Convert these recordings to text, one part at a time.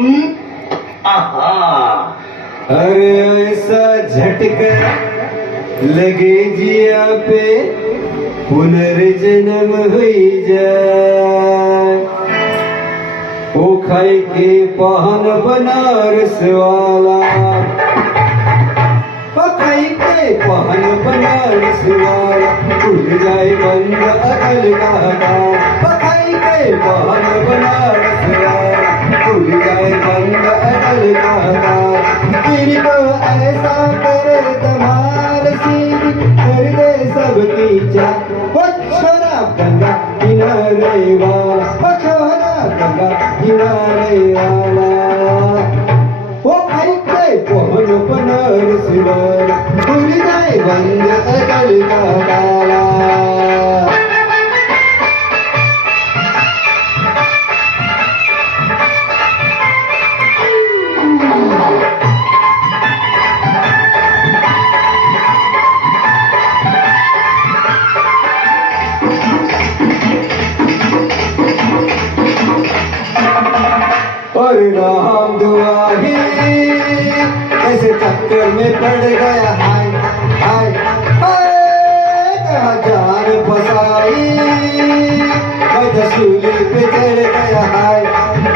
आहा, अरे ऐसा झटका लगे जिया पे पुनर्जन्म हुई जाए। ओ खाई के पहन बनारस वाला, ओ खाई के पहन बनारस वाला, खुल जाए बंद अकल का द्वार। ओ खाई के पहन बनारस वाला, खुल जाए बंद अकल का द्वार। फिर तो ऐसा करे धमाल सीधी कर दे सबकी चाह। ओ छोरा गंगा किनारे वाला, ओ छोरा गंगा किनारे वाला, ओ खाई के पहन बनारस वाला, खुल जाए बंद अकल का ताला। और राम दुआही ऐसे चक्कर में पड़ गया, हाय हाय हाय, कहाँ जान फसाई, मैं सूली पे चढ़ गया, हाय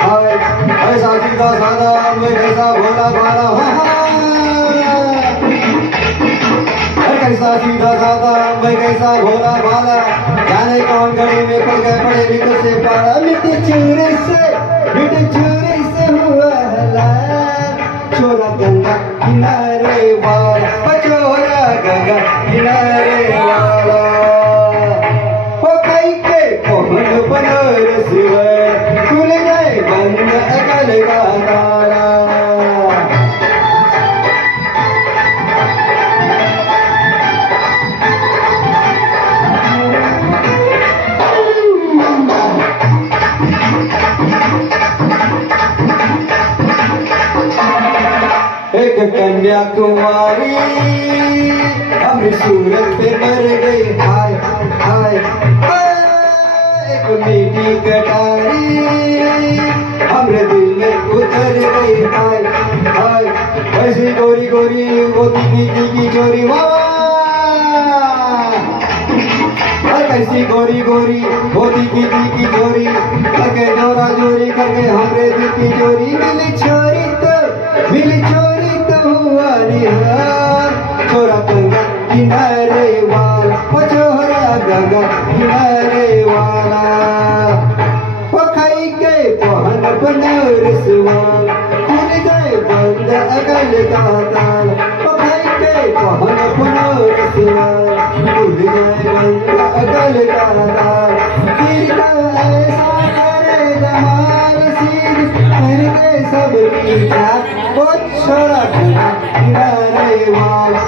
हाय। ऐसा सीधा साधा मैं कैसा भोला भाला, कैसा सीधा साधा मैं कैसा भोला भाला, जाने कौन गली में पड़ गए पड़े लिखो से पारा। मिट्टी चूरे से हुआ हलाल, छोरा गंगा किनारे वाला, छोरा गंगा किनारे वाला, ओ खाई के पहन बनारस वाला, खुल जाए बंद अकल का ताला। एक कन्याकुमारी हमरी सूरत पे मर गई, हाय हाय हाय। एक मीठी कटारी हमरे दिल में उतर गई, हाय हाय। ऐसी गोरी गोरी होती की चोरी, वाह कैसी गोरी गोरी होती की चोरी, करके जोरा जोरी करके हमरे दिल की चोरी। मिली चोरी तो हुआ निहार, छोरा गंगा किनारे वाला, ओ छोरा गंगा किनारे वाला, ओ खाई के पहन बनारस वाला, खुल जाए बंद अकल का ताला। ओ खाई के पहन बनारस वाला, खुल जाए बंद अकल का ताला। फिर तो ऐसा करे धमाल सीधी कर दे सबकी चाह। ओ छोरा गंगा किनारे वाला,